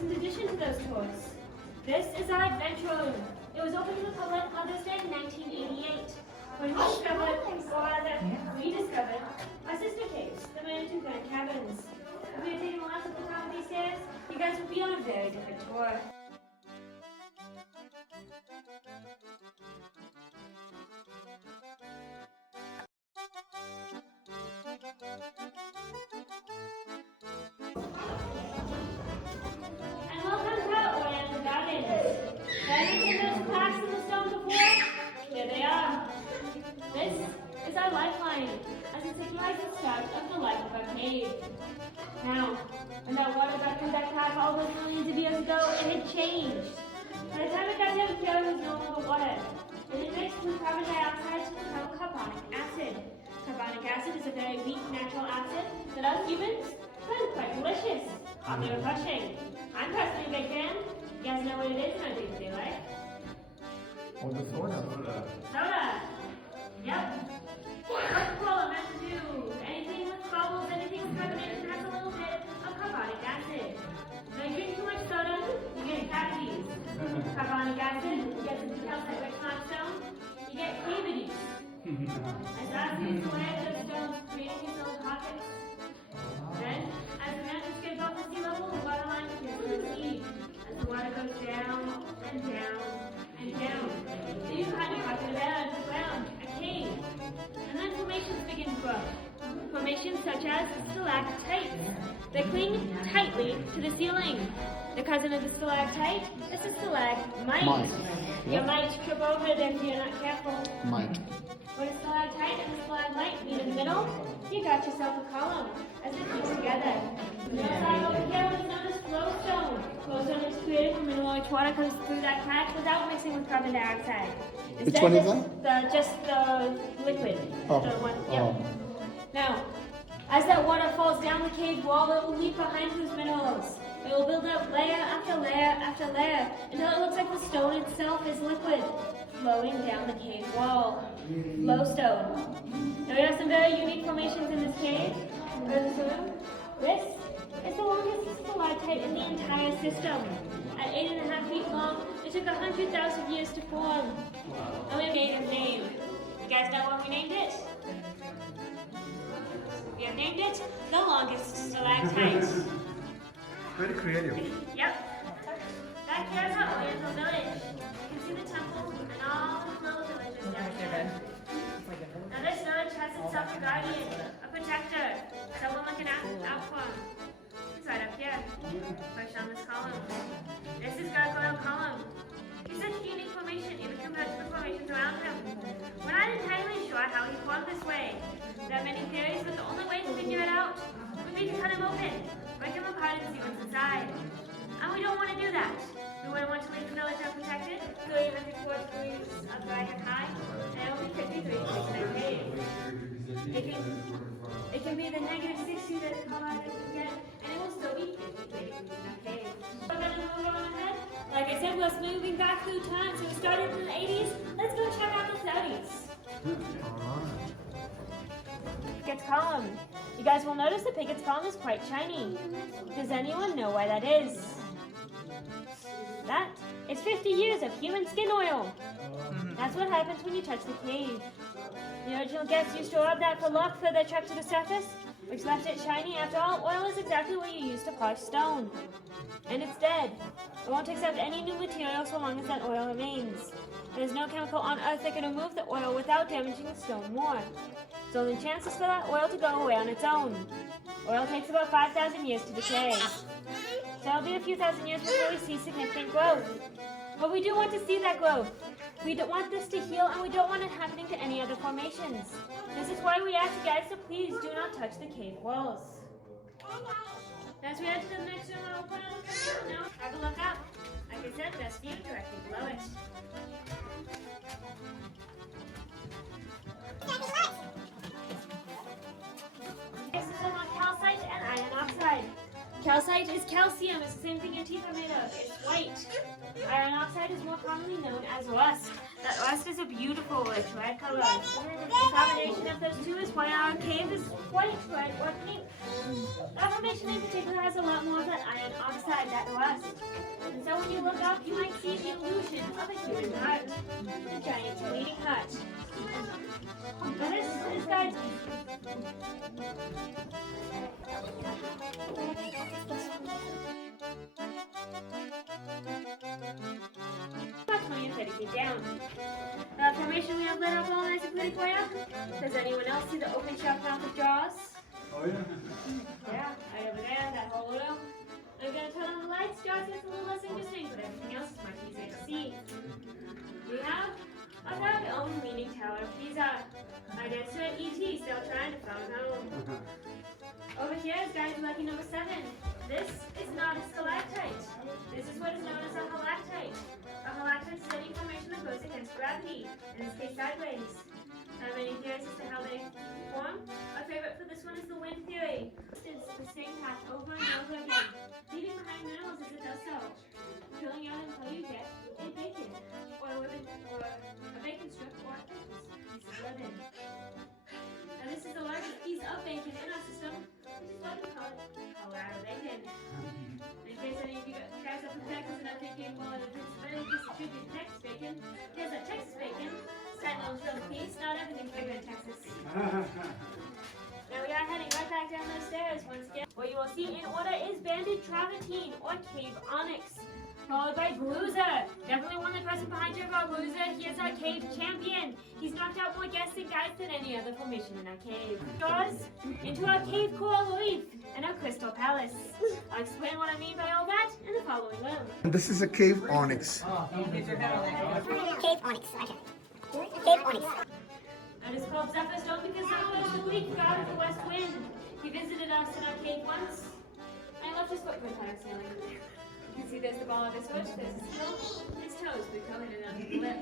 in addition to those tours. This is our adventure room. It was opened to the public Mother's Day in 1988 when we discovered our sister caves, the Manitou cabins. If we had taken a left at the top of these stairs, you guys would be on a very different tour. And welcome to our Oriental Gardens. Have you seen those cracks in the stone before? Here they are. This is our lifeline, as it signifies the start of the life of our cave. Now, when that water got through that crack all those millions of years ago, it had changed. By the time it got down here, it was no longer water. It had mixed with carbon dioxide to become carbonic acid. Carbonic acid is a very weak natural acid that us humans find quite delicious. Oddly refreshing. I'm personally a big fan. You guys know what it is in our day-to-day life? Oh, the soda. Soda. Yep. Coca-Cola, Mountain Dew, anything with bubbles, anything with carbonation has a little bit of carbonic acid. Now you drink too much soda, you get cavities. Carbonic acid, you get some calcite-rich limestone, you get cavities. As that seeps away at those stones, creating its own pockets. Then, as the mountain skids off the sea level, the water line begins to recede. As the water goes down and down and down. So you find a pocket of air under the ground, a cave. And then formations begin to grow. Formations such as stalactites. They cling tightly to the ceiling. The cousin of the stalactite is the stalagmite. You might trip over it if you're not careful. Might. When a stalactite and a stalagmite meet in the middle, you got yourself a column, as it fits together. The side over here is known as flowstone. Flowstone is created when mineral-rich water comes through that crack without mixing with carbon dioxide. Which one is that? Just the liquid. Oh. The one, Oh. Now, as that water falls down the cave wall, it will leave behind those minerals. It will build up layer after layer after layer until it looks like the stone itself is liquid, flowing down the cave wall. Flowstone. Now we have some very unique formations in this cave. This is the longest stalactite in the entire system. At 8.5 feet long, it took 100,000 years to form. And we made a name. You guys know what we named it? We have named it the longest stalactite. Very creative. Yep. Back here is our Oriental village. You can see the temple and all the little villages down here. Now this village has itself a guardian, a protector, someone looking out for him. He's right up here, perched on this column. This is Geological column. He's such a unique formation, even compared to the formations around him. We're not entirely sure how he formed this way. There are many theories, but the only way to figure it out would be to cut him open, break him apart and see what's inside. And we don't want to do that. We wouldn't want to leave the village unprotected, 304 degrees of dragon high, and only 53 degrees in a cave. It can be the -60 that Colorado can get, and it will still be 53 degrees in a cave. We're going to move on ahead. Like I said, we're moving back through time, so we started in the 80s. Let's go check out the 30s. Pickett's column. You guys will notice the Pickett's column is quite shiny. Does anyone know why that is? That is 50 years of human skin oil. That's what happens when you touch the cave. The original guests used to rub that for luck for their trek to the surface, which left it shiny. After all, oil is exactly what you use to polish stone. And it's dead. It won't accept any new material so long as that oil remains. There's no chemical on Earth that can remove the oil without damaging the stone more. So the chance is for that oil to go away on its own. Oil takes about 5,000 years to decay. So it'll be a few thousand years before we see significant growth. But we do want to see that growth. We don't want this to heal, and we don't want it happening to any other formations. This is why we ask you guys to please do not touch the cave walls. As we head to the next room, I'll put on a curtain now. Have a look up. Like I said, best view directly below it. This is on calcite and iron oxide. Calcite is calcium. It's the same thing your teeth are made of. It's white. Iron oxide is more commonly known as rust. That rust is a beautiful rich red color. The combination of those two is why our cave is white red or pink. That formation in particular has a lot more of that iron oxide, that rust. And so when you look up, you might see the illusion of a human heart. A giant bleeding heart. Now this is guys. About 20 or 30 feet down. Formation we have lit up all nice and pretty for you. Does anyone else see the open sharp mouth of jaws? Oh yeah. Yeah, right over there, that whole room. I'm gonna turn on the lights, jaws gets a little less interesting, but everything else is much easier to see. We have a very own leaning tower of Pisa. My dancer E.T. still trying to phone home. Over here is guide lucky number 7. This is not a stalactite. This is what is known as a halactite. A halactite is any formation that goes against gravity, in this case sideways. Many theories as to how they form. Our favorite for this one is the wind theory. It's the same path over and over again, leaving behind minerals as it does so, filling out until you get a bacon, or a bacon strip, or a piece of ribbon. Now this is the largest piece of bacon in our system, which is why we call it Colorado bacon. In case any of you guys up in Texas and are thinking, well, it's a very piece of tribute to Texas bacon, here's a Texas bacon. Sentinel's real piece, not everything's bigger in Texas. Now we are heading right back down those stairs once again. What you will see in order is banded travertine or cave onyx, followed by bruiser. Definitely one of the person behind you, our bruiser. He is our cave champion. He's knocked out more guests and guides than any other formation in our cave. Doors into our cave coral reef and our crystal palace. I'll explain what I mean by all that in the following room. This is a cave onyx. Cave onyx. Okay. Cave onyx. And it's called Zephyr's Stone because Zephyr is the Greek god of the west wind. He visited us in our cave once. I left his footprint on our ceiling. You can see there's the ball of his foot, there's his heel, his toes, we covered it under the lip.